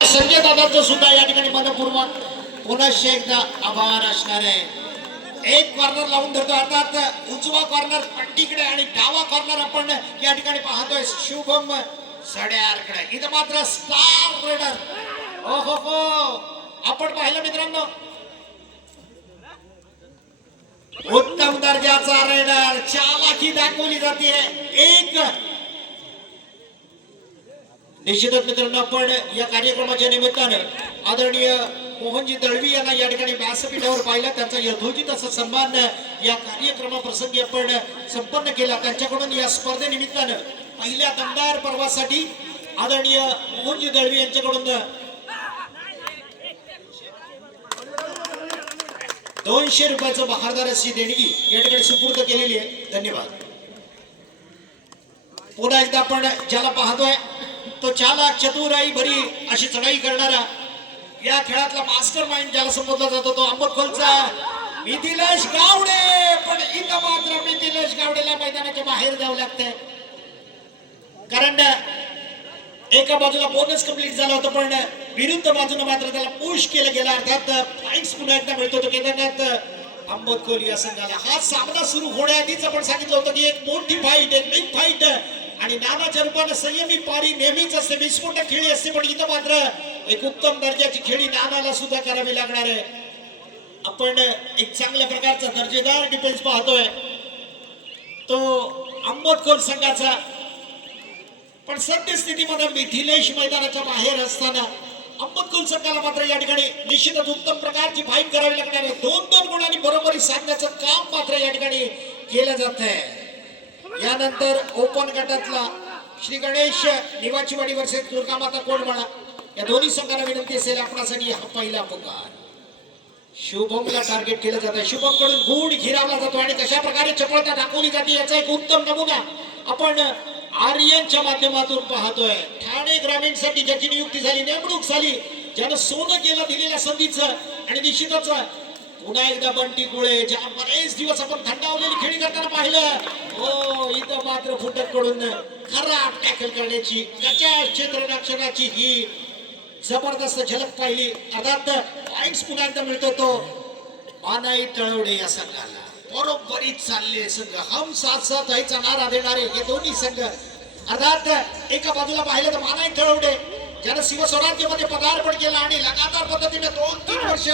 संजय दादांचं सुद्धा या ठिकाणी मनपूर्वक पुन्हा एकदा आभार असणार आहे. एक कॉर्नर लावून धरतो, अर्थात उजवा कॉर्नर पट्टीकडे आणि डावा कॉर्नर आपण या ठिकाणी पाहतोय शुभम सड्यारकडे. इथं मात्र स्टार रेडर ओ हो आपण पाहिलं मित्रांनो, उत्तम दर्जाचा रेडर, चालाकी दाखवली जाते. एक निश्चितच मित्रांनो आपण या कार्यक्रमाच्या निमित्तानं आदरणीय मोहनजी दळवी यांना या ठिकाणी व्यासपीठावर पाहिलं. त्यांचा यथोचित असा सन्मान या कार्यक्रमाप्रसंगी आपण संपन्न केला. त्यांच्याकडून या स्पर्धेनिमित्तानं पहिल्या दमदार पर्वासाठी आदरणीय मोहनजी दळवी यांच्याकडून 200 रुपयाचं बहारदार अशी देणगी या ठिकाणी सुपूर्द केलेली आहे. धन्यवाद. पुन्हा एकदा आपण ज्याला पाहतोय तो चालाक, चतुराई भरी अशी चढाई करणारा, या खेळातला मास्टर माइंड ज्याला संबोधला जातो तो अंबरखोलचा मिथिलेश गावडे. पण इथं मात्र मिथिलेश गावडेला मैदानाच्या बाहेर जावं लागतंय, कारण एका बाजूला बोनस कंप्लीट झाला होता पण विरुद्ध बाजूने मात्र त्याला पुश केलं गेलं. अर्थात पॉइंट्स पुन्हा एकदा मिळतो तो केदारनाथ अंबरखोल या संघाला. हा सामना सुरू होण्याआधीच आपण सांगितलं होतं की एक मोठी फाईट, एक बिग फाईट आणि नानाच्या रूपाने संयमी पारी नेहमीच असते, विस्फोटक खेळी असते. पण इथं मात्र एक उत्तम दर्जाची खेळी नानाला सुद्धा करावी लागणार आहे. आपण एक चांगल्या प्रकारचा दर्जेदार डिफेन्स पाहतोय तो अंबरखोल संघाचा. पण सद्यस्थितीमध्ये मिथिलेश मैदानाच्या बाहेर असताना अंबरखोल संघाला मात्र या ठिकाणी निश्चितच उत्तम प्रकारची फाईट करावी लागणार आहे. 2-2 गुणांनी बरोबरी साधण्याचं काम मात्र या ठिकाणी केलं जात आहे. यानंतर ओपन गटातला श्री गणेश निवाचीवाडी वर्सेस दुर्गामाता कोंडमाळा या दोन्ही संघांना विनंती असेल आपणासाठी हा पहिला पुकार. शुभमला टार्गेट केलं जात आहे. शुभम कडून गुड घिरावला जातो आणि कशा प्रकारे चपळता दाखवली जाते याचा एक उत्तम नमुना आपण आर्यनच्या माध्यमातून पाहतोय. ठाणे ग्रामीण साठी ज्याची नियुक्ती झाली, नेमणूक झाली, ज्यानं सोनं केलं दिलेल्या संधीचं, आणि निश्चितच पुन्हा एकदा बंटी कुळे ज्या बरेच दिवस आपण थंडावलेली खेळी करताना पाहिलं. हो, इथं मात्र फुटक कडून खराब टॅकल करण्याची, त्याच्या क्षेत्ररक्षणाची ही जबरदस्त झलक पाहिली. अर्थात पॉइंट्स पुन्हा एकदा मिळतो तो मानाई तळवडे या संघाला. बरोबरीत चालले संघ, हम साथ साथ व्हायचा नारा देणारे हे दोन्ही संघ. अर्थात एका बाजूला पाहिलं तर मानाई तळवडे ज्यानं शिवस्वराज्यामध्ये पदार्पण केलं आणि लगातार पद्धतीने 2-3 वर्ष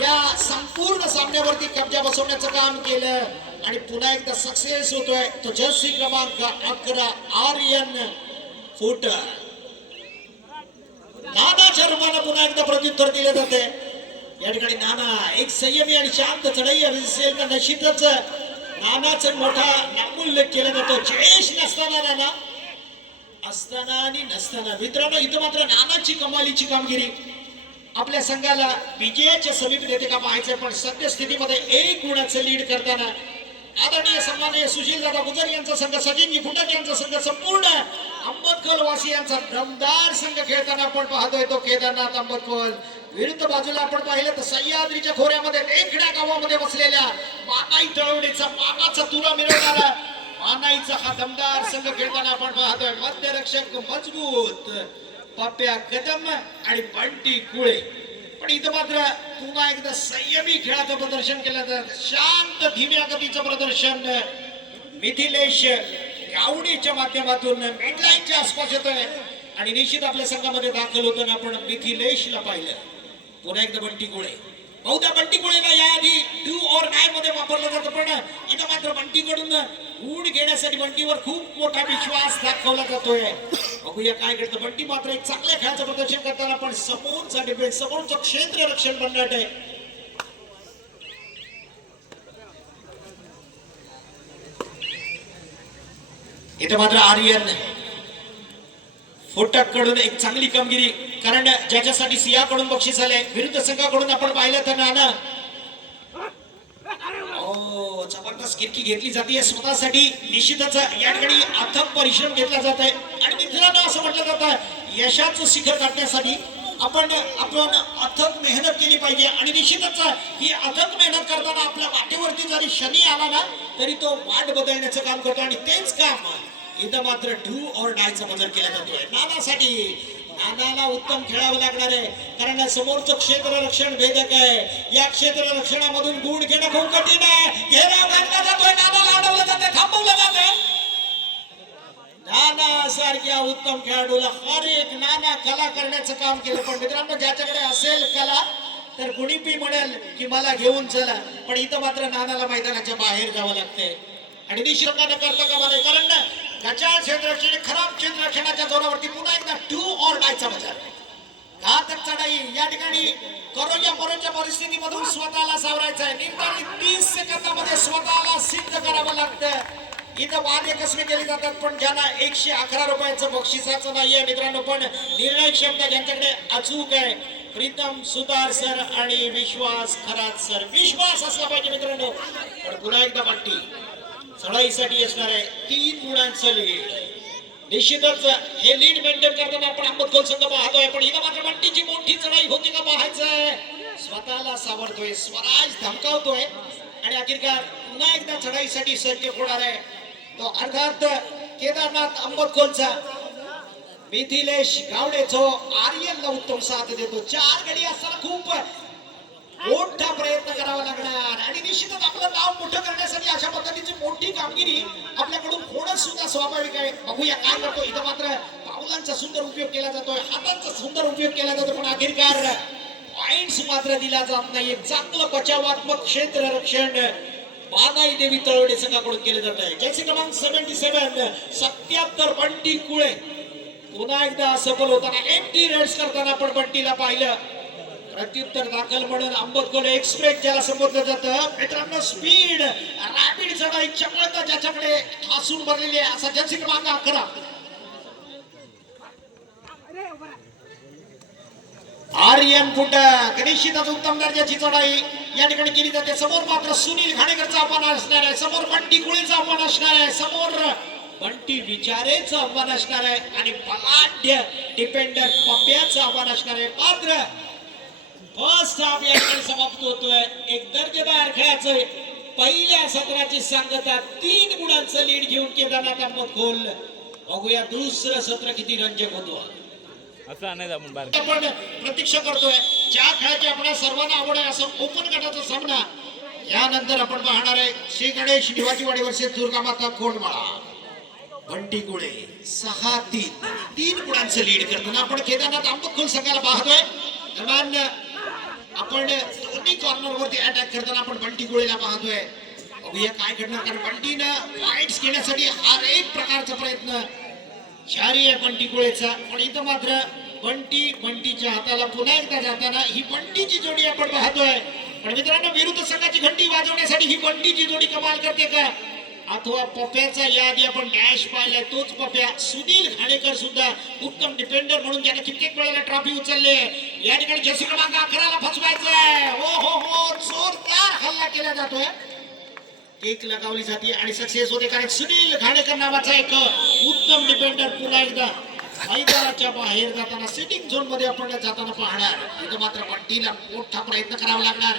या संपूर्ण सामन्यावरती कब्जा बसवण्याचं काम केलं आणि पुन्हा एकदा सक्सेस होतोय तो जर्सी क्रमांक 11 आर्यन फुट. नानाच्या रूपाने पुन्हा एकदा प्रत्युत्तर दिले जाते. या ठिकाणी नाना एक संयमी आणि शांत चढाई असेल का निश्चितच नानाचं मोठा नामोल्लेख केला जातो. जयेश नसताना नाना, असताना आणि नसताना. मित्रांनो इथं मात्र नानाची कमालीची कामगिरी आपल्या संघाला विजयाच्या समीप येते का पाहायचं. पण सद्यस्थितीमध्ये 1 गुणाचं लीड करताना आदरणीय सन्माननीय सुशीलदादा गुजर यांचा संघ, सचिनजी फुटक यांचा संघ, संपूर्ण अंबरखोल वासियांचा दमदार संघ खेळताना आपण पाहतोय तो केदारनाथ अंबरखोल. विरुद्ध बाजूला आपण पाहिलं तर सह्याद्रीच्या खोऱ्यामध्ये देखड्या गावामध्ये बसलेल्या मानाई तळवडीचा मानाचा तुरा मिळवणारा मानाईचा हा दमदार संघ खेळताना आपण पाहतोय. मध्यरक्षक मजबूत पाप्या कदम आणि बंटी कुळे. पण इथं मात्र पुन्हा एकदा संयमी खेळाचं प्रदर्शन केलं जातं. शांत धीम्या गतीचं प्रदर्शन मिथिलेश गावडीच्या माध्यमातून मिडलाईनच्या आसपास येतोय आणि निश्चित आपल्या संघामध्ये दाखल होताना आपण मिथिलेशला पाहिलं. पुन्हा एकदा बंटी कुळे. बहुधा बंटी कुळेला याआधी डू ऑर डाय मध्ये वापरलं जातं, पण इथं मात्र बंटीकडून उड घेण्यासाठी बंटीवर खूप मोठा विश्वास दाखवला जातोय. बघूया काय घडतं. बंटी मात्र एक चांगल्या खेळाचं प्रदर्शन करताना पण समोरचा डिफेन्स, समोरचं क्षेत्र रक्षण बनणार आहे. इथं मात्र आर्यन फोटक कडून एक चांगली कामगिरी, कारण ज्याच्यासाठी सियाकडून बक्षीस आले. विरुद्ध संघाकडून आपण पाहिलं तर नाना जबरदस्त किरकी घेतली जाते स्वतःसाठी. निश्चितच या ठिकाणी अथक परिश्रम घेतला जात आहे आणि मित्रांनो असं म्हटलं जातं यशाचं शिखर गाठण्यासाठी आपण अथक मेहनत केली पाहिजे. आणि निश्चितच ही अथक मेहनत करताना आपल्या वाटेवरती जरी शनी आला ना तरी तो वाट बदलण्याचं काम करतो आणि तेच काम इथं मात्र डू ऑर डायचा बदल केला जातोय. नानासाठी नानाला उत्तम खेळावं लागणार आहे, कारण समोरचं क्षेत्ररक्षण भेदक आहे. या क्षेत्ररक्षणामधून गुण घेणं खूप कठीण आहे. घेराव घातला जातोय, नानाला अडवलं जातंय, थांबवलं जातंय. नाना सारख्या उत्तम खेळाडूला हर एक नाना कला करण्याचं काम केलं. पण मित्रांनो, ज्याच्याकडे असेल कला तर कुणी बी म्हणेल की मला घेऊन चला, पण इथं मात्र नानाला मैदानाच्या बाहेर जावं लागतंय. आणि निश्चित न करता का मला, कारण त्याच्या क्षेत्ररक्षण खराब क्षेत्ररक्षणाच्या जोरावरती पुन्हा एकदा टू ऑर डायचा बचाव. घातक चढाई या ठिकाणी करो या मरोच्या परिस्थितीमधून स्वतःला सावरायचं आहे. निर्धारित 30 सेकंदामध्ये स्वतःला सिद्ध करावं लागतं. इथं वाद एकस्मे केले जातात, पण ज्यांना 111 रुपयाचं बक्षिसाचं नाहीये मित्रांनो, पण निर्णय क्षमता ज्यांच्याकडे अचूक आहे, प्रीतम सुतार सर आणि विश्वास खरात सर. विश्वास असला पाहिजे मित्रांनो. पण पुन्हा एकदा बंटी चढाईसाठी असणार आहे 3 गुणांचं लीड. निश्चितच हे लीड मेंटेन करताना आपण अहमदखोल संघ पाहतोय, पण इथं मात्र बंटीची मोठी चढाई होती का पाहायचंय. स्वतःला सावरतोय, स्वराज धमकावतोय आणि अखेरकार पुन्हा एकदा चढाईसाठी सज्ज होणार आहे. तो अर्थात केदारनाथ अहमदखोलचा मिथिलेश गावडे, जो आर्यनला उत्तम साथ देतो. 4 गडी असताना खूप मोठा प्रयत्न करावा लागणार आणि निश्चितच आपलं नाव मोठं करण्यासाठी अशा पद्धतीची मोठी कामगिरी आपल्याकडून होणं सुद्धा स्वाभाविक आहे. बघूया काय करतो. इथं मात्र पावलांचा सुंदर उपयोग केला जातोय, हातांचा सुंदर उपयोग केला जातो, पण अखेरकार पॉइंट्स मात्र दिला जात नाही. एक चांगलं बचावात्मक क्षेत्ररक्षण बानाई देवी तळवडे संघाकडून केले जात आहे. जर्सी क्रमांक 77 77 बंटी कुळे पुन्हा एकदा असफल होताना, एम्प्टी रेड्स करताना आपण बंटीला पाहिलं. प्रत्युत्तर दाखल म्हणून अहमदखोल एक्सप्रेस ज्याला संबोधलं जातं मित्रांनो, स्पीड रॅपिड चढाई चपळता ज्याच्याकडे ठासून भरलेली आहे, असा जर्सी क्रमांक 11 आर्यन फुटक. निश्चितच उत्तम दर्जाची चढाई या ठिकाणी केली जाते. समोर मात्र सुनील घाणेकरचा आव्हान असणार आहे, समोर बंटी कुळेचं आव्हान असणार आहे, समोर बंटी विचारेचं आव्हान असणार आहे आणि बलाढ्य डिपेंडर पप्प्याचं आव्हान असणार आहे. मात्र फर्स्ट हाफ या ठिकाणी समाप्त होतोय. एक दर्जेदार खेळाचं पहिल्या सत्राची सांगता 3 गुणांचं लीड घेऊन केदारनाथ अहमदखोल. बघूया दुसरं सत्र किती रंजक होतो. आपण प्रतीक्षा करतोय ज्या खेळाची आपल्या सर्वांना आवड आहे असं ओपन गटाचा सामना. यानंतर आपण पाहणार आहे श्री गणेश निवाजीवाडी वर्सेस दुर्गामाता खोडमाळा. बंटी कुळे 6-3 गुणांचं लीड करताना आपण केदारनाथ अहमदखोल संघाला पाहतोय. दरम्यान आपण दोन्ही कॉर्नर वरती अटॅक करताना आपण बंटी कुळेला पाहतोय. बघूया काय घडणार, कारण बंटीनं पॉइंट्स घेण्यासाठी हर एक प्रकारचा प्रयत्न जारी आहे बंटी कुळेचा. पण इथं मात्र बंटीच्या हाताला पुन्हा एकदा जाताना ही बंटीची जोडी आपण पाहतोय. पण मित्रांनो, विरुद्ध संघाची घंटी वाजवण्यासाठी ही बंटीची जोडी कमाल करते का, अथवा पप्प्याचा यादी आपण डॅश पाहिलाय तोच पप्प्या. सुनील घाणेकर सुद्धा उत्तम डिफेंडर म्हणून ज्याने कित्येक वेळेला ट्रॉफी उचलले. या ठिकाणी जर्सी क्रमांक 11 फसवायचंय. हो जोरदार हल्ला केला जातोय, एक लगावली जाते आणि सक्सेस होते, कारण सुनील घाणेकर नावाचा एक उत्तम डिफेंडर पुन्हा एकदा मैदानाच्या बाहेर जाताना सिटिंग झोन मध्ये आपण जाताना पाहणार. इथं मात्र बंटीला मोठा प्रयत्न करावा लागणार.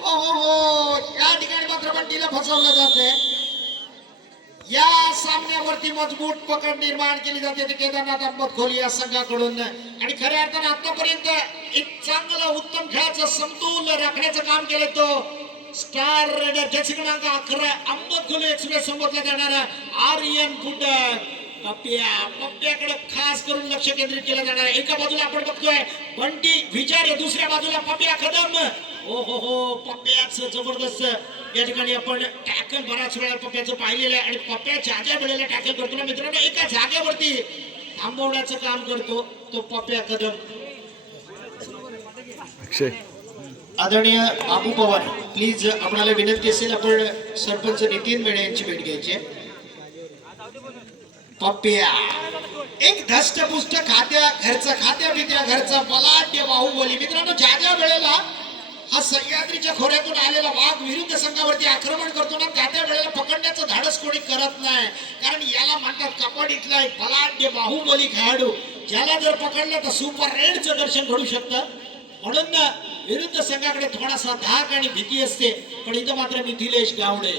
हो या ठिकाणी मात्र बंटीला फसवलं जातंय. या सामन्यावरती मजबूत पकड निर्माण केली जाते ते केदारनाथ अहमदखोल या संघाकडून. आणि खऱ्या अर्थानं आतापर्यंत एक चांगलं उत्तम खेळाचं समतोल राखण्याचं काम केलं तो स्टार रेडर जर्सी क्रमांक 11 अहमदखोल एक्सप्रेस संबोधला जाणारा आर्यन फुटक. पप्प्याकडे खास करून लक्ष केंद्रित केलं जाणार आहे. एका बाजूला आपण बघतोय बंटी विचारे, दुसऱ्या बाजूला पप्प्या कदम. हो पप्प्याचं जबरदस्त या ठिकाणी आपण टॅकल बराच वेळा पप्प्याचं पाहिलेलं आहे आणि पप्प्या ज्या वेळेला टॅकल करतो ना मित्रांनो, एका जागेवरती थांबवण्याचं काम करतो तो पप्प्या कदम. आदरणीय बाबू पवार, प्लीज आपल्याला विनंती असेल आपण सरपंच नितीन मेढे यांची भेट घ्यायची. पप्प्या एक धष्टपुष्ट खात्या बित्या घरचा बलाढ्य बाहुबली. मित्रांनो, ज्या वेळेला हा सह्याद्रीच्या खोऱ्यातून आलेला वाघ विरुद्ध संघावरती आक्रमण करतो ना, त्या वेळेला पकडण्याचं धाडस कोणी करत नाही, कारण याला म्हणतात कबड्डीतला एक बलाढ्य बाहुबली खेळाडू. ज्याला जर पकडलं तर सुपर रेडचं दर्शन घडू शकतं. म्हणून विरुद्ध संघाकडे थोडासा धाक आणि भीती असते. पण इथं मात्र मिथिलेश गावडे,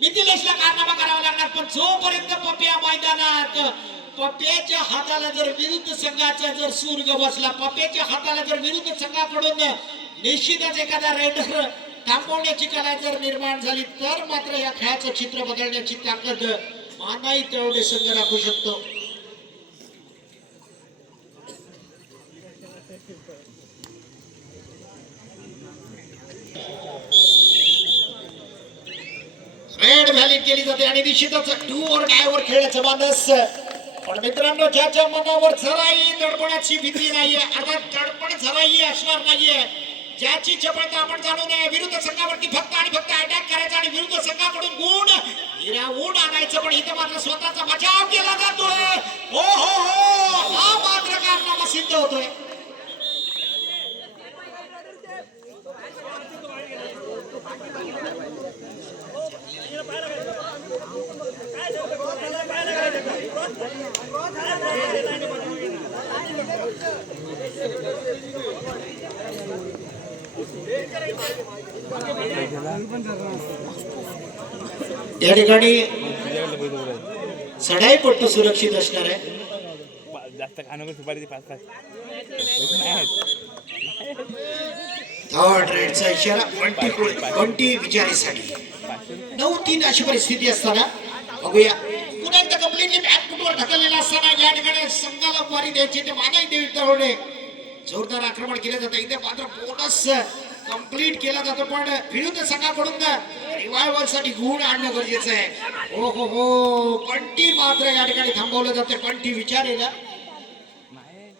मिथिलेशला कारनामा करावा लागणार. पण जोपर्यंत पप्प्या मैदानात पप्प्याच्या हाताला जर विरुद्ध संघाचा जर सूर बसला, पप्प्याच्या हाताला जर विरुद्ध संघाकडून निश्चितच एखादा रेडर थांबवण्याची कला जर निर्माण झाली तर मात्र या खेळाचं चित्र बदलण्याची ताकद मानाई तेवढे संघ राखू शकतो. रेड व्हॅली केली जाते आणि निश्चितच डू और डाय वर खेळायचं मानस. पण मित्रांनो, ज्याच्या मनावर जराही दडपणाची भीती नाहीये, अर्थात दडपण जराही असणार नाहीये, ज्याची चपळता आपण जाणू नये, विरुद्ध संघावरती फक्त आणि फक्त अटॅक करायचा आणि विरुद्ध संघाकडून गुण हिरावून आणायचं. पण इथं मात्र स्वतःचा बचाव केला जातोय. हो हो हो, हा मात्र कारनामा सिद्ध होतोय. या ठिकाणी चढाईपट्टू सुरक्षित असणार आहे. जास्त खाणं सुपारी 5-5 थर्ड रेडचा इशारा बंटी विचारीसाठी 9-3 अशी परिस्थिती असताना बघूया पुन्हा एकदा कम्प्लिटली बॅकफुटवर ढकललेला असताना या ठिकाणी संघाला वारी द्यायची ते मानाई देवी तळवडे जोरदार आक्रमण केलं जातं. इथे मात्र बोनस कंप्लीट केला जातो, पण विरुद्ध संघाकडून रिवायवल साठी गुण आणणं गरजेचं आहे. हो हो हो, बंटी मात्र या ठिकाणी थांबवलं जाते. बंटी विचारेला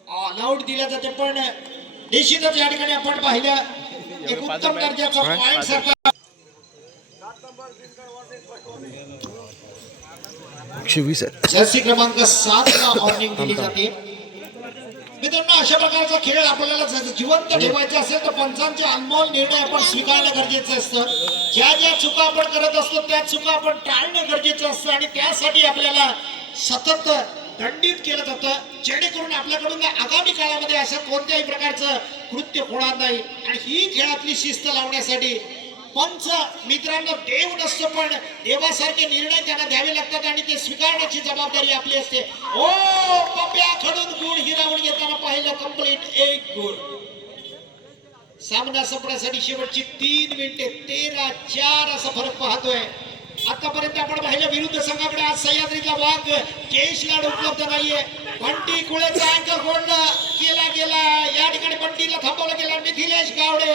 ऑल आउट दिला जाते, पण निश्चितच या ठिकाणी आपण पाहिलं एक उत्तम दर्जाचा पॉइंट सारखा 120 जर्सी क्रमांक 7 ला वॉर्निंग दिली जाते. मित्रांनो, अशा प्रकारचा खेळ आपल्याला जिवंत ठेवायचा असेल तर पंचांचे अनमोल निर्णय आपण स्वीकारणं गरजेचं असतं. ज्या ज्या चुका आपण करत असतो त्या चुका आपण टाळणं गरजेचं असतं आणि त्यासाठी आपल्याला सतत दंडित केलं जातं, जेणेकरून आपल्याकडून आगामी काळामध्ये असं कोणत्याही प्रकारचं कृत्य होणार नाही. आणि ही खेळातली शिस्त लावण्यासाठी पंच मित्रांनो देव नसतो, पण देवासारखे निर्णय त्यांना द्यावे लागतात आणि ते स्वीकारण्याची जबाबदारी आपली असते. ओ पप्प्याकडून गुण हिरावून घेताना पाहिलं कंप्लीट 1 गुण. सामना संपण्यासाठी शेवटची 3 मिनिटे 13-4 असा फरक पाहतोय. आतापर्यंत आपण पाहिलं विरुद्ध संघाकडे आज सह्याद्रीचा वाघ जयेश लाड उपलब्ध नाहीये. बंटी कुळेचा अँकर होल्ड केला गेला, या ठिकाणी बंटीला थांबवलं गेलं. मिथिलेश गावडे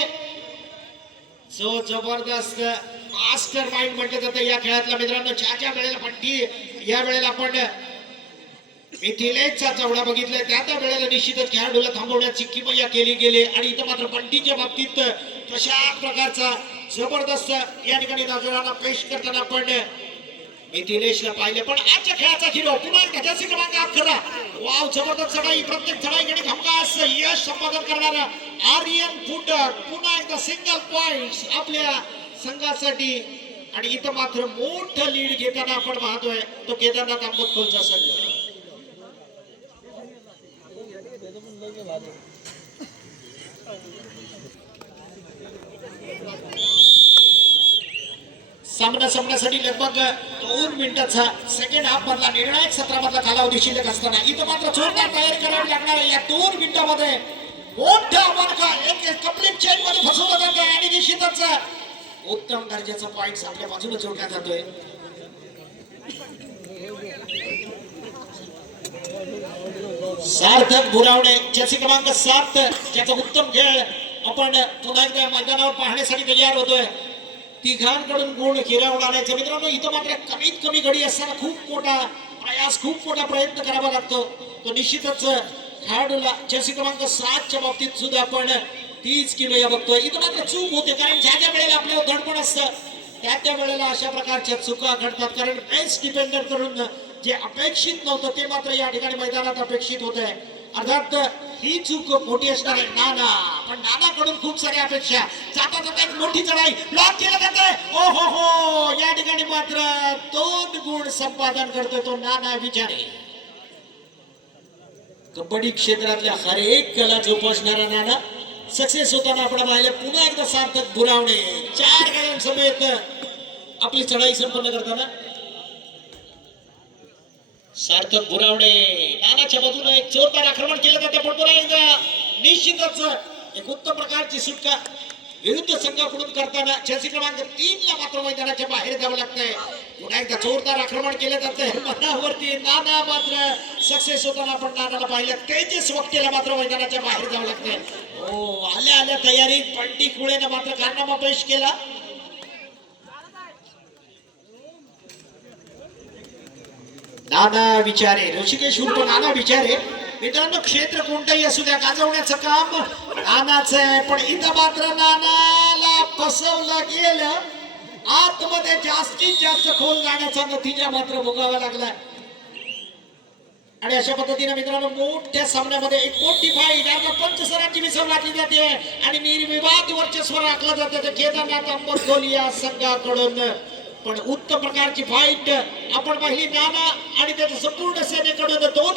जो जबरदस्त मास्टर माइंड म्हटलं जातं या खेळातला. मित्रांनो, ज्या वेळेला बंटी या वेळेला आपण मिथिलेशचा चवडा बघितलाय त्या वेळेला निश्चितच खेळाडूला थांबवण्याची किमया केली गेली आणि इथं मात्र बंटीच्या बाबतीत तशाच प्रकारचा जबरदस्त या ठिकाणी नजराना पेश करताना आपण मिथिलेशला पाहिले. पण आजच्या खेळाचा हिरो पुन्हा एकदा जर्सी क्रमांक 11 वाव, जबरदस्त चढाई, प्रत्येक चढाईकडे हमखास यश संपादन करणारा आर्यन फुटर पुन्हा एकदा सिंगल पॉइंट्स आपल्या संघासाठी. आणि इथं मात्र मोठं लीड घेताना आपण पाहतोय तो केदारनाथ आंबतखोलचा संघ. सामना संपण्यासाठी लगभग 2 मिनिटाचा सेकंड हाफ मधला निर्णायक सत्रामधला कालावधी शिल्लक असताना इथं मात्र जोरदार तयारी करावी लागणार आहे. या 2 मिनिटांमध्ये मोठं आव्हान एक कंप्लीट चेन मध्ये फसवलं जात आहे आणि निश्चितच उत्तम दर्जाचा पॉइंट आपल्या बाजूला जोडला जातोय. सार्थक बुरावणे जर्सी क्रमांक 7 ज्याचा उत्तम खेळ आपण पुन्हा एकदा मैदानावर पाहण्यासाठी तयार होतोय. तिघांकडून गुण हिरावून आणायचे. मित्रांनो, इथं मात्र कमीत कमी घडी असताना खूप मोठा प्रयास, खूप मोठा प्रयत्न करावा लागतो. तो निश्चितच खेळाडूला जर्सी क्रमांक 7 च्या बाबतीत सुद्धा आपण 30 किलो या बघतोय. इथं मात्र चूक होते, कारण ज्या वेळेला आपल्याला दडपण असतं त्या वेळेला अशा प्रकारच्या चुका घडतात. कारण बेस्ट डिपेंडर करून जे अपेक्षित नव्हतं ते मात्र या ठिकाणी मैदानात अपेक्षित होत आहे. अर्थात ही चूक मोठी असणार आहे नाना, पण नानाकडून खूप साऱ्या अपेक्षा. जाता जाता एक मोठी चढाई ब्लॉक केलं जात आहे. ओ हो हो, या ठिकाणी मात्र 2 गुण संपादन करतोय तो नाना विचारे. कबड्डी क्षेत्रातल्या हर एक कला जोपासणारा नाना सक्सेस होताना आपण पाहिलं. पुन्हा एकदा सार्थक बुरावणे 4 गाड्यांसमेत आपली चढाई संपन्न करताना सार्थक बुरावडे नानाच्या बाजूने एक जोरदार आक्रमण केलं जाते पण पुन्हा एकदा निश्चितच एक उत्तम प्रकारची सुटका विरुद्ध संघाकडून करताना चेल्सी क्रमांक 3 ला मात्र मैदानाच्या बाहेर जावं लागतंय. पुन्हा एकदा जोरदार आक्रमण केलं जातंय मनावरती. नाना मात्र सक्सेस होताना आपण नानाला पाहिलं. तेजस वक्तेला मात्र मैदानाच्या बाहेर जावं लागतंय. हो आल्या आल्या तयारीत बंटी कुळेनं मात्र कारनामा पेश केला. नाना विचारे ऋषिकेश उर्फ नाना विचारे मित्रांनो क्षेत्र कोणतंही असू द्या गाजवण्याचं काम नानाचं आहे. पण इथं मात्र नानाला फसवलं गेलं. आतमध्ये जास्तीत जास्त खोल जाण्याचा नतीजा मात्र भोगावा लागला. आणि अशा पद्धतीने मित्रांनो मोठ्या सामन्यामध्ये एक मोठी फाईट आता पंचसरांची मिसळ वाटली जाते आणि निर्विवाद वर्चस्व राखलं जातं केदारनाथ अंबरखोल या संघाकडून. पण उत्तम प्रकारची फाईट आपण पाहिली नाना आणि त्याच्या संपूर्ण सेनेकडून दोन्ही